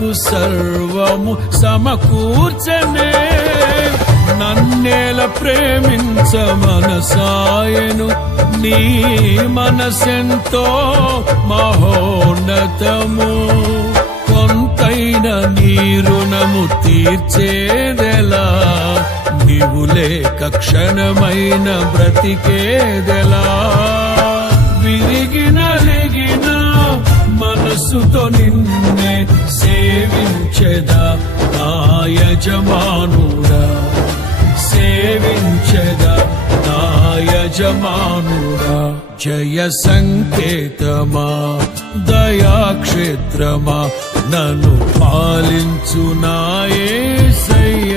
నాకు సర్వము సమకూర్చనే నన్నేల ప్రేమించ మనసాయను నీ మనసెంతో మహోన్నతము కొంతైన నీ రుణము తీర్చేదెలా నీవు లేక క్షణమైన బ్రతికేదెలా విరిగిన లెగిన మనసుతో నిన్నే సేవించెదా నా యజమానుడా సేవించెదా నా యజమానుడా జయ సంకేతమా దయాక్షేత్రమా నన్ను పాలించు నా యేసయ్యా